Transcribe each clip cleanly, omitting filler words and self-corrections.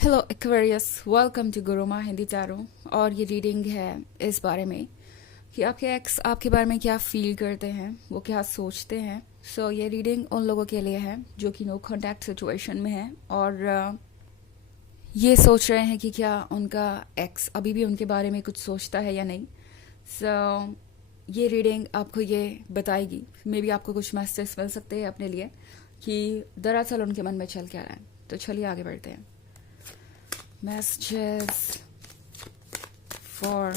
Hello Aquarius, welcome to Guruma Hindi tarot. और ये reading है इस बारे में कि आपके एक्स आपके बारे में क्या फील करते हैं, वो क्या सोचते हैं। ये रीडिंग उन लोगों के लिए है जो कि नो कांटेक्ट सिचुएशन में है और ये सोच रहे हैं कि क्या उनका एक्स अभी भी उनके बारे में कुछ सोचता है या नहीं। ये रीडिंग आपको ये बताएगी, मे बी आपको कुछ मैसेज मिल सकते हैं अपने लिए कि दरअसल उनके मन में चल क्या रहा है। तो चलिए आगे बढ़ते हैं। Messages for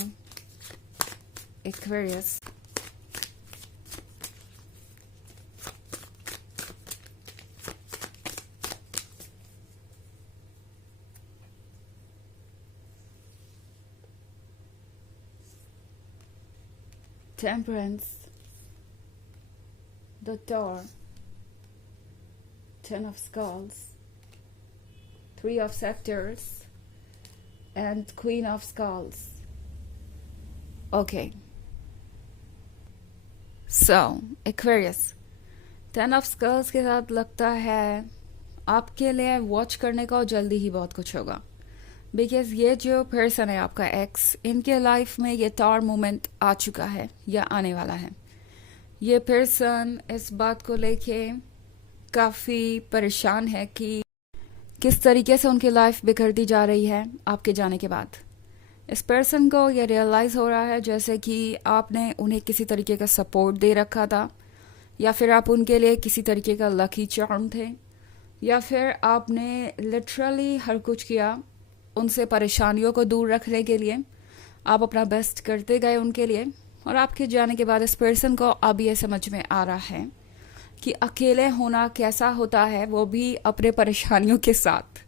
Aquarius. Temperance, the Tower, Ten of Skulls, Three of Scepters, and Queen of Skulls. Okay. So, Aquarius, Ten of Skulls के साथ लगता है आपके लिए वॉच करने का और जल्दी ही बहुत कुछ होगा। बिकॉज ये जो पर्सन है आपका एक्स, इनके लाइफ में ये टावर मोमेंट आ चुका है या आने वाला है। ये पर्सन इस बात को लेके काफ़ी परेशान है कि किस तरीके से उनकी लाइफ बिखरती जा रही है आपके जाने के बाद। इस पर्सन को ये रियलाइज़ हो रहा है जैसे कि आपने उन्हें किसी तरीके का सपोर्ट दे रखा था, या फिर आप उनके लिए किसी तरीके का लकी चार्म थे, या फिर आपने लिटरली हर कुछ किया उनसे परेशानियों को दूर रखने के लिए। आप अपना बेस्ट करते गए उनके लिए, और आपके जाने के बाद इस पर्सन को अब ये समझ में आ रहा है कि अकेले होना कैसा होता है, वो भी अपने परेशानियों के साथ।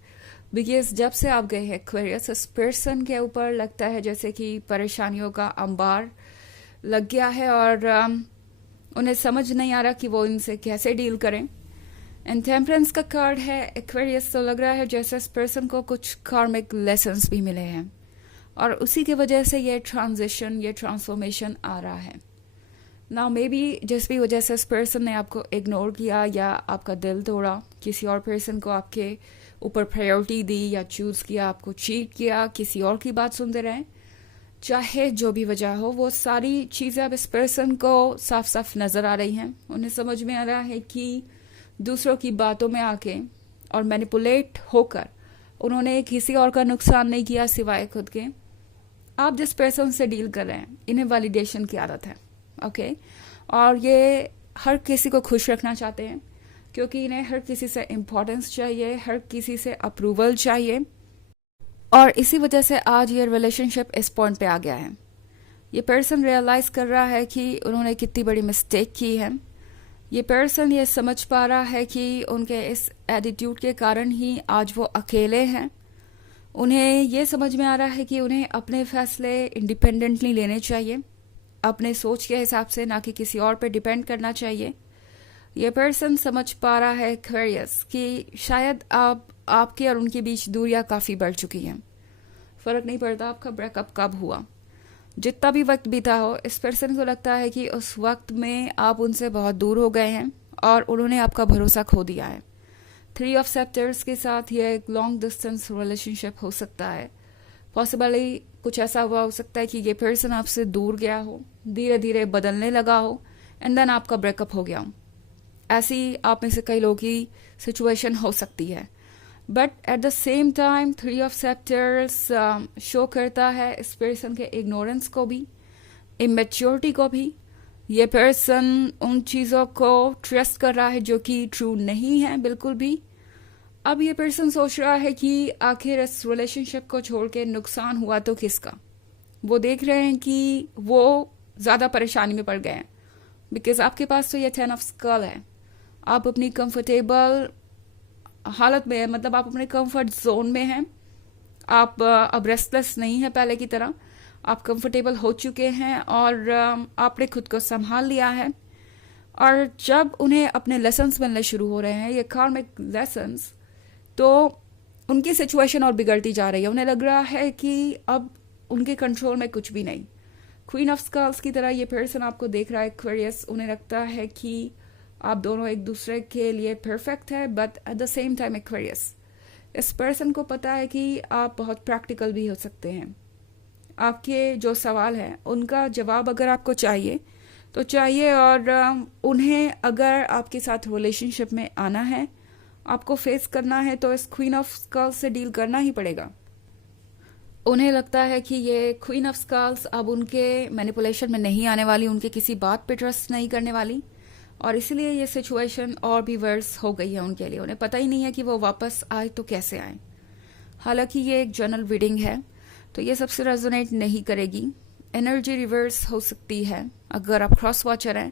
बिकॉज जब से आप गए हैं एक्वेरियस, इस पर्सन के ऊपर लगता है जैसे कि परेशानियों का अंबार लग गया है और उन्हें समझ नहीं आ रहा कि वो इनसे कैसे डील करें। एंड टेम्परेंस का कार्ड है एक्वेरियस, तो लग रहा है जैसे इस पर्सन को कुछ कार्मिक लेसन्स भी मिले हैं और उसी की वजह से ये ट्रांजिशन, ये ट्रांसफॉर्मेशन आ रहा है ना। मे बी जिस भी वजह से इस पर्सन ने आपको इग्नोर किया या आपका दिल तोड़ा, किसी और पर्सन को आपके ऊपर प्रायोरिटी दी या चूज किया, आपको चीट किया, किसी और की बात सुनते रहे, चाहे जो भी वजह हो, वो सारी चीज़ें अब इस पर्सन को साफ साफ नज़र आ रही हैं। उन्हें समझ में आ रहा है कि दूसरों की बातों में आके और मैनिपुलेट होकर उन्होंने किसी और का नुकसान नहीं किया सिवाय खुद के। आप जिस पर्सन से डील कर रहे हैं, इन्हें वैलिडेशन की आदत है, ओके और ये हर किसी को खुश रखना चाहते हैं क्योंकि इन्हें हर किसी से इम्पोर्टेंस चाहिए, हर किसी से अप्रूवल चाहिए, और इसी वजह से आज ये रिलेशनशिप इस पॉइंट पे आ गया है। ये पर्सन रियलाइज कर रहा है कि उन्होंने कितनी बड़ी मिस्टेक की है। ये पर्सन ये समझ पा रहा है कि उनके इस एटीट्यूड के कारण ही आज वो अकेले हैं। उन्हें ये समझ में आ रहा है कि उन्हें अपने फैसले इंडिपेंडेंटली लेने चाहिए, अपने सोच के हिसाब से, ना कि किसी और पे डिपेंड करना चाहिए। ये पर्सन समझ पा रहा है एक्वेरियस कि शायद आपके और उनके बीच दूरियां काफ़ी बढ़ चुकी हैं। फ़र्क नहीं पड़ता आपका ब्रेकअप कब हुआ, जितना भी वक्त बीता हो, इस पर्सन को लगता है कि उस वक्त में आप उनसे बहुत दूर हो गए हैं और उन्होंने आपका भरोसा खो दिया है। 3 ऑफ सेप्टर्स के साथ ये एक लॉन्ग डिस्टेंस रिलेशनशिप हो सकता है। पॉसिबली कुछ ऐसा हुआ हो सकता है कि ये पर्सन आपसे दूर गया हो, धीरे धीरे बदलने लगा हो, एंड देन आपका ब्रेकअप हो गया हो। ऐसी आप में से कई लोगों की सिचुएशन हो सकती है। But at the same time 3 of sceptres show करता है इस पर्सन के इग्नोरेंस को भी, इमेच्योरिटी को भी। ये पर्सन उन चीज़ों को ट्रस्ट कर रहा है जो कि ट्रू नहीं है बिल्कुल भी। अब ये पर्सन सोच रहा है कि आखिर इस रिलेशनशिप को छोड़ के नुकसान हुआ तो किसका। वो देख रहे हैं कि वो ज़्यादा परेशानी में पड़ गए हैं बिकॉज आपके पास तो ये 10 ऑफ स्कल है। आप अपनी कंफर्टेबल हालत में है, मतलब आप अपने कंफर्ट जोन में हैं। आप अब रेस्टलेस नहीं है पहले की तरह, आप कंफर्टेबल हो चुके हैं और आपने खुद को संभाल लिया है। और जब उन्हें अपने लेसन्स मिलने शुरू हो रहे हैं, ये कार्मिक लेसन्स, तो उनकी सिचुएशन और बिगड़ती जा रही है। उन्हें लग रहा है कि अब उनके कंट्रोल में कुछ भी नहीं। क्वीन ऑफ स्कल्स की तरह ये पर्सन आपको देख रहा है एक्वेरियस। उन्हें लगता है कि आप दोनों एक दूसरे के लिए परफेक्ट है, but at the same time Aquarius इस पर्सन को पता है कि आप बहुत प्रैक्टिकल भी हो सकते हैं। आपके जो सवाल हैं उनका जवाब अगर आपको चाहिए तो चाहिए, और उन्हें अगर आपके साथ रिलेशनशिप में आना है, आपको फेस करना है, तो इस क्वीन ऑफ स्कल्स से डील करना ही पड़ेगा। उन्हें लगता है कि ये क्वीन ऑफ स्कल्स अब उनके मैनिपुलेशन में नहीं आने वाली, उनके किसी बात पे ट्रस्ट नहीं करने वाली, और इसलिए ये सिचुएशन और भी वर्स हो गई है उनके लिए। उन्हें पता ही नहीं है कि वो वापस आए तो कैसे आए। हालांकि ये एक जनरल रीडिंग है तो ये सबसे रेजोनेट नहीं करेगी। एनर्जी रिवर्स हो सकती है अगर आप क्रॉस वॉचर हैं।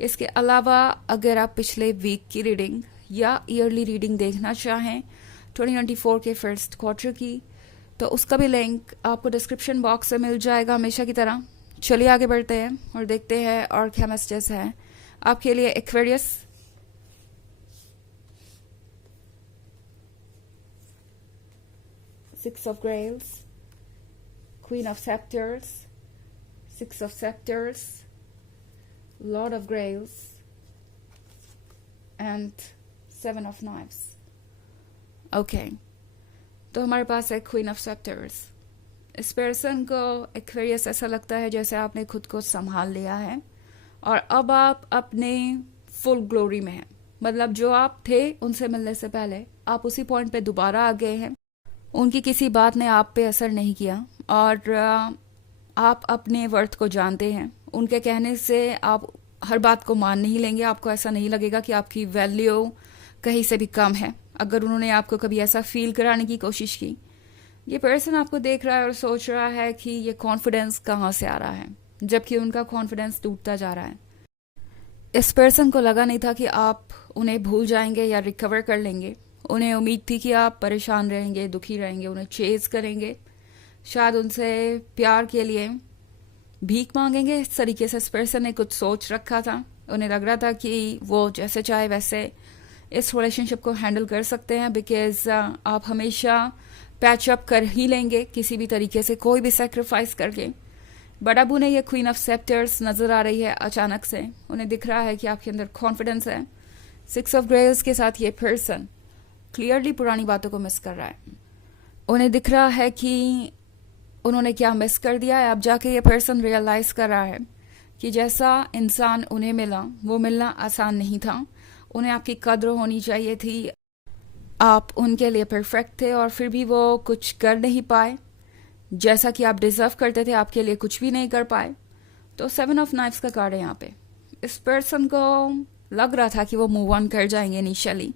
इसके अलावा अगर आप पिछले वीक की रीडिंग या ईयरली रीडिंग देखना चाहें 2024 के फर्स्ट क्वार्टर की, तो उसका भी लिंक आपको डिस्क्रिप्शन बॉक्स में मिल जाएगा हमेशा की तरह। चलिए आगे बढ़ते हैं और देखते हैं और क्या मैसेजेस हैं आपके लिए Aquarius. Six of grails, queen of sceptres, six of sceptres, lord of grails and seven of knives. Okay, तो हमारे पास है क्वीन ऑफ सेप्टर्स। इस पर्सन को एक्वेरियस ऐसा लगता है जैसे आपने खुद को संभाल लिया है और अब आप अपने फुल ग्लोरी में हैं। मतलब जो आप थे उनसे मिलने से पहले, आप उसी पॉइंट पे दोबारा आ गए हैं। उनकी किसी बात ने आप पे असर नहीं किया और आप अपने वर्थ को जानते हैं। उनके कहने से आप हर बात को मान नहीं लेंगे। आपको ऐसा नहीं लगेगा कि आपकी वैल्यू कहीं से भी कम है अगर उन्होंने आपको कभी ऐसा फील कराने की कोशिश की। ये पर्सन आपको देख रहा है और सोच रहा है कि ये कॉन्फिडेंस कहाँ से आ रहा है, जबकि उनका कॉन्फिडेंस टूटता जा रहा है। इस पर्सन को लगा नहीं था कि आप उन्हें भूल जाएंगे या रिकवर कर लेंगे। उन्हें उम्मीद थी कि आप परेशान रहेंगे, दुखी रहेंगे, उन्हें चेज करेंगे, शायद उनसे प्यार के लिए भीख मांगेंगे। इस तरीके से इस पर्सन ने कुछ सोच रखा था। उन्हें लग रहा था कि वो जैसे चाहे वैसे इस रिलेशनशिप को हैंडल कर सकते हैं, बिकॉज आप हमेशा पैच अप कर ही लेंगे किसी भी तरीके से, कोई भी सेक्रीफाइस करके। बट अब उन्हें ये क्वीन ऑफ सेप्टर्स नजर आ रही है अचानक से। उन्हें दिख रहा है कि आपके अंदर कॉन्फिडेंस है। सिक्स ऑफ ग्रेल्स के साथ ये पर्सन क्लियरली पुरानी बातों को मिस कर रहा है। उन्हें दिख रहा है कि उन्होंने क्या मिस कर दिया है। अब जाके ये पर्सन रियलाइज कर रहा है कि जैसा इंसान उन्हें मिला वो मिलना आसान नहीं था। उन्हें आपकी कद्र होनी चाहिए थी। आप उनके लिए परफेक्ट थे और फिर भी वो कुछ कर नहीं पाए जैसा कि आप डिजर्व करते थे। आपके लिए कुछ भी नहीं कर पाए। तो सेवन ऑफ नाइफ्स का कार्ड है यहाँ पे। इस पर्सन को लग रहा था कि वो मूव ऑन कर जाएंगे इनिशियली।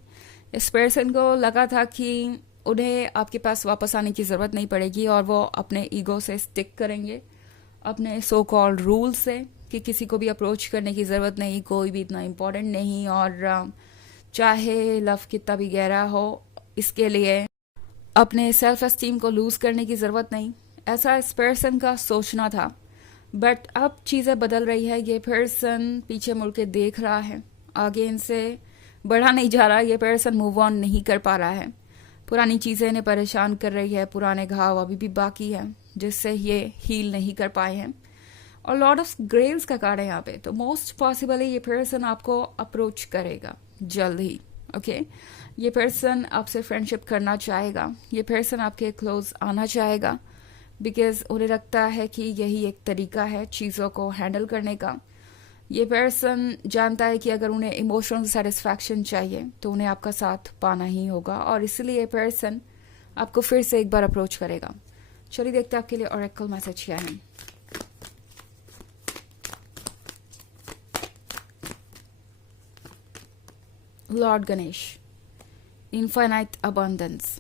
इस पर्सन को लगा था कि उन्हें आपके पास वापस आने की ज़रूरत नहीं पड़ेगी और वो अपने ईगो से स्टिक करेंगे, अपने सो कॉल्ड रूल से, कि किसी को भी अप्रोच करने की ज़रूरत नहीं, कोई भी इतना इम्पोर्टेंट नहीं, और चाहे लव कितना भी गहरा हो इसके लिए अपने सेल्फ एस्टीम को लूज़ करने की ज़रूरत नहीं। ऐसा इस पर्सन का सोचना था। बट अब चीज़ें बदल रही है। ये पर्सन पीछे मुड़ के देख रहा है, आगे इनसे बढ़ा नहीं जा रहा। ये पर्सन मूव ऑन नहीं कर पा रहा है। पुरानी चीज़ें इन्हें परेशान कर रही है, पुराने घाव अभी भी बाकी है जिससे ये हील नहीं कर पाए हैं। और लॉर्ड ऑफ ग्रेल्स का कार्ड है यहाँ पे। तो मोस्ट पॉसिबली ये पर्सन आपको अप्रोच करेगा जल्द ही। ओके, ये पर्सन आपसे फ्रेंडशिप करना चाहेगा। ये पर्सन आपके क्लोज आना चाहेगा, बिकॉज उन्हें लगता है कि यही एक तरीका है चीज़ों को हैंडल करने का। ये पर्सन जानता है कि अगर उन्हें इमोशनल सेटिस्फैक्शन चाहिए तो उन्हें आपका साथ पाना ही होगा, और इसलिए ये पर्सन आपको फिर से एक बार अप्रोच करेगा। चलिए देखते हैं आपके लिए ऑरेकल मैसेज क्या है। Lord Ganesh, infinite abundance.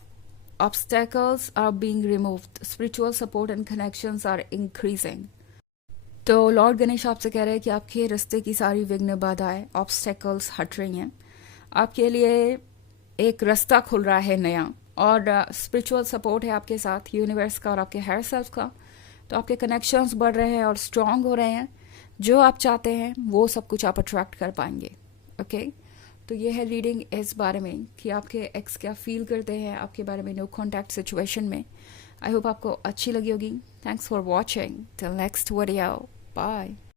Obstacles are being removed. Spiritual support and connections are increasing. तो लॉर्ड गणेश आपसे कह रहे हैं कि आपके रास्ते की सारी विघ्न बाधाएं, ऑब्स्टेकल्स हट रही हैं। आपके लिए एक रास्ता खुल रहा है नया, और स्पिरिचुअल सपोर्ट है आपके साथ यूनिवर्स का और आपके हायर सेल्फ का। तो आपके कनेक्शंस बढ़ रहे हैं और स्ट्रांग हो रहे हैं। जो आप चाहते हैं वो सब कुछ आप अट्रैक्ट कर पाएंगे। ओके, तो ये है रीडिंग इस बारे में कि आपके एक्स क्या फील करते हैं आपके बारे में नो कॉन्टैक्ट सिचुएशन में। आई होप आपको अच्छी लगी होगी। Thanks for watching. Till next video, bye.